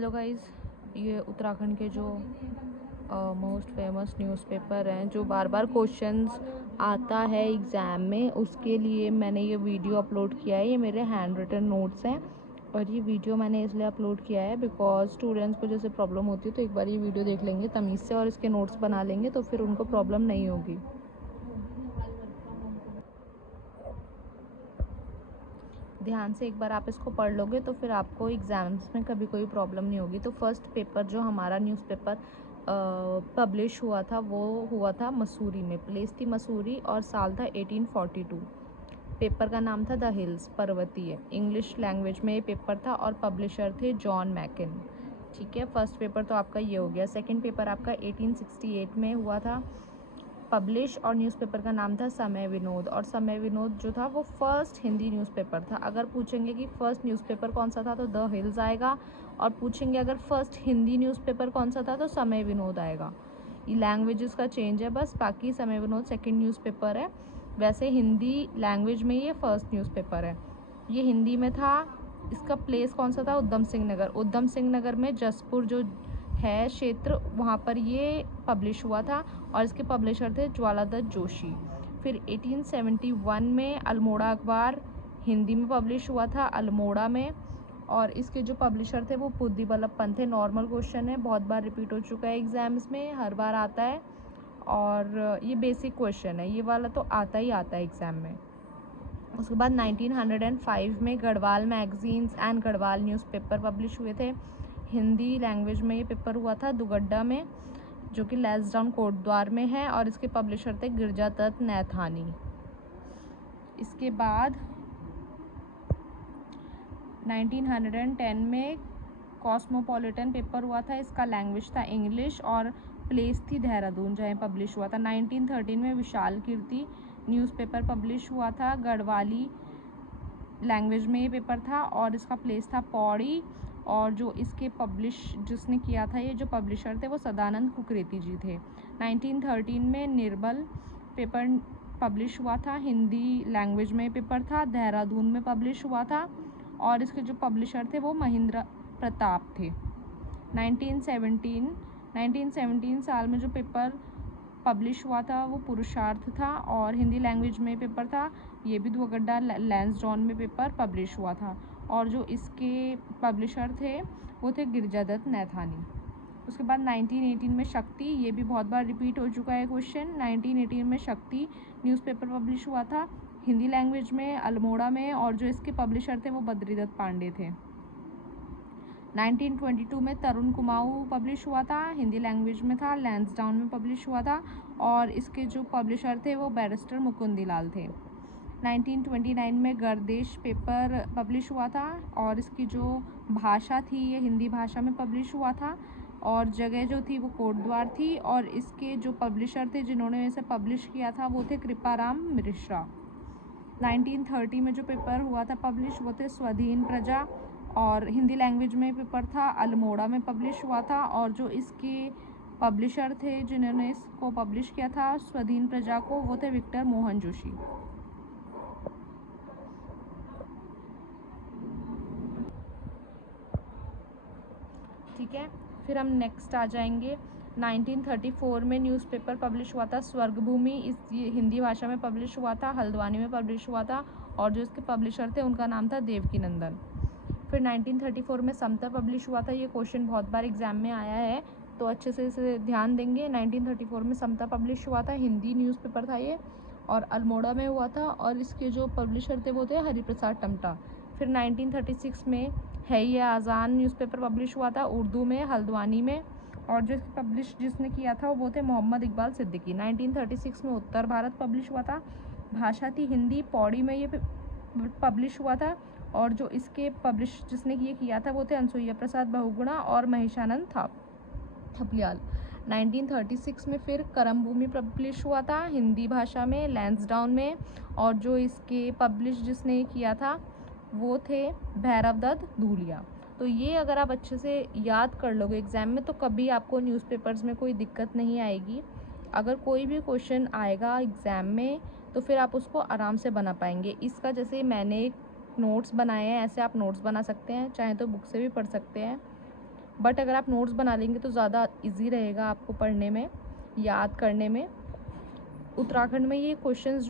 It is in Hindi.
हेलो गाइस, ये उत्तराखंड के जो मोस्ट फेमस न्यूज़पेपर हैं जो बार बार क्वेश्चंस आता है एग्ज़ाम में, उसके लिए मैंने ये वीडियो अपलोड किया है। ये मेरे हैंड रिटन नोट्स हैं और ये वीडियो मैंने इसलिए अपलोड किया है बिकॉज स्टूडेंट्स को जैसे प्रॉब्लम होती है तो एक बार ये वीडियो देख लेंगे तमीज़ से और इसके नोट्स बना लेंगे तो फिर उनको प्रॉब्लम नहीं होगी। ध्यान से एक बार आप इसको पढ़ लोगे तो फिर आपको एग्ज़ाम्स में कभी कोई प्रॉब्लम नहीं होगी। तो फर्स्ट पेपर जो हमारा न्यूज़पेपर पब्लिश हुआ था वो हुआ था मसूरी में। प्लेस थी मसूरी और साल था 1842। पेपर का नाम था द हिल्स, पर्वतीय। इंग्लिश लैंग्वेज में ये पेपर था और पब्लिशर थे जॉन मैकिन। ठीक है, फर्स्ट पेपर तो आपका ये हो गया। सेकंड पेपर आपका 1868 में हुआ था पब्लिश और न्यूज़पेपर का नाम था समय विनोद। और समय विनोद जो था वो फर्स्ट हिंदी न्यूज़पेपर था। अगर पूछेंगे कि फ़र्स्ट न्यूज़पेपर कौन सा था तो द हिल्स आएगा, और पूछेंगे अगर फर्स्ट हिंदी न्यूज़पेपर कौन सा था तो समय विनोद आएगा। ये लैंग्वेजेस का चेंज है बस, बाकी समय विनोद सेकंड न्यूज़पेपर है। वैसे हिंदी लैंग्वेज में ये फर्स्ट न्यूज़पेपर है। ये हिंदी में था। इसका प्लेस कौन सा था? उधम सिंह नगर। उधम सिंह नगर में जसपुर जो है क्षेत्र, वहाँ पर ये पब्लिश हुआ था और इसके पब्लिशर थे ज्वालादत्त जोशी। फिर 1871 में अल्मोड़ा अखबार हिंदी में पब्लिश हुआ था, अल्मोड़ा में, और इसके जो पब्लिशर थे वो बुद्धि बल्लभ पंत थे। नॉर्मल क्वेश्चन है, बहुत बार रिपीट हो चुका है एग्जाम्स में, हर बार आता है और ये बेसिक क्वेश्चन है, ये वाला तो आता ही आता है एग्ज़ाम में। उसके बाद 1905 में Garhwal magazines and Garhwal newspaper publish हुए थे। हिंदी लैंग्वेज में ये पेपर हुआ था दुगड्डा में, जो कि लैंसडाउन कोटद्वार में है, और इसके पब्लिशर थे गिरजादत्त नैथानी। इसके बाद 1910 में कॉस्मोपॉलिटन पेपर हुआ था। इसका लैंग्वेज था इंग्लिश और प्लेस थी देहरादून जहाँ पब्लिश हुआ था। 1913 में विशाल कीर्ति न्यूज़पेपर पब्लिश हुआ था। गढ़वाली लैंग्वेज में ये पेपर था और इसका प्लेस था पौड़ी, और जो इसके पब्लिश जिसने किया था, ये जो पब्लिशर थे वो सदानंद कुकरेती जी थे। 1913 में निर्बल पेपर पब्लिश हुआ था। हिंदी लैंग्वेज में पेपर था, देहरादून में पब्लिश हुआ था और इसके जो पब्लिशर थे वो महेंद्र प्रताप थे। 1917 साल में जो पेपर पब्लिश हुआ था वो पुरुषार्थ था और हिंदी लैंग्वेज में पेपर था। ये भी दुगड्डा लैंसडाउन में पेपर पब्लिश हुआ था और जो इसके पब्लिशर थे वो थे गिरजादत्त नैथानी। उसके बाद 1918 में शक्ति, ये भी बहुत बार रिपीट हो चुका है क्वेश्चन। 1918 में शक्ति न्यूज़पेपर पब्लिश हुआ था हिंदी लैंग्वेज में, अल्मोड़ा में, और जो इसके पब्लिशर थे वो बद्रीदत्त पांडे थे। 1922 में तरुण कुमाऊँ पब्लिश हुआ था, हिंदी लैंग्वेज में था, लैंसडाउन में पब्लिश हुआ था और इसके जो पब्लिशर थे वो बैरिस्टर मुकुंदीलाल थे। 1929 में गर्देश पेपर पब्लिश हुआ था और इसकी जो भाषा थी ये हिंदी भाषा में पब्लिश हुआ था और जगह जो थी वो कोटद्वार थी, और इसके जो पब्लिशर थे जिन्होंने इसे पब्लिश किया था वो थे कृपाराम मिश्रा। 1930 में जो पेपर हुआ था पब्लिश वो थे स्वाधीन प्रजा और हिंदी लैंग्वेज में पेपर था, अल्मोड़ा में पब्लिश हुआ था, और जो इसके पब्लिशर थे जिन्होंने इसको पब्लिश किया था स्वाधीन प्रजा को वो थे विक्टर मोहन जोशी। ठीक है, फिर हम नेक्स्ट आ जाएंगे। 1934 में न्यूज़पेपर पब्लिश हुआ था स्वर्गभूमि, ये हिंदी भाषा में पब्लिश हुआ था, हल्द्वानी में पब्लिश हुआ था और जो इसके पब्लिशर थे उनका नाम था देवकीनंदन। फिर 1934 में समता पब्लिश हुआ था। ये क्वेश्चन बहुत बार एग्जाम में आया है तो अच्छे से इसे ध्यान देंगे। 1934 में समता पब्लिश हुआ था, हिंदी न्यूज़पेपर था ये और अल्मोड़ा में हुआ था और इसके जो पब्लिशर थे वो थे हरिप्रसाद टमटा। फिर 1936 में है ये आज़ान न्यूज़पेपर पब्लिश हुआ था उर्दू में, हल्द्वानी में, और जो इसकी पब्लिश जिसने किया था वो थे मोहम्मद इकबाल सिद्दीकी। 1936 में उत्तर भारत पब्लिश हुआ था, भाषा थी हिंदी, पौड़ी में ये पब्लिश हुआ था और जो इसके पब्लिश जिसने ये किया था वो थे अनसुईया प्रसाद बहुगुणा और महेशानंद थपलियाल। 1936 में फिर करमभूमि पब्लिश हुआ था हिंदी भाषा में, लैंसडाउन में, और जो इसके पब्लिश जिसने किया था वो थे भैरव दत्त धूलिया। तो ये अगर आप अच्छे से याद कर लोगे एग्ज़ाम में तो कभी आपको न्यूज़पेपर्स में कोई दिक्कत नहीं आएगी। अगर कोई भी क्वेश्चन आएगा एग्ज़ाम में तो फिर आप उसको आराम से बना पाएंगे। इसका जैसे मैंने नोट्स बनाए हैं ऐसे आप नोट्स बना सकते हैं, चाहे तो बुक से भी पढ़ सकते हैं। बट अगर आप नोट्स बना लेंगे तो ज़्यादा इजी रहेगा आपको पढ़ने में, याद करने में। उत्तराखंड में ये क्वेश्चंस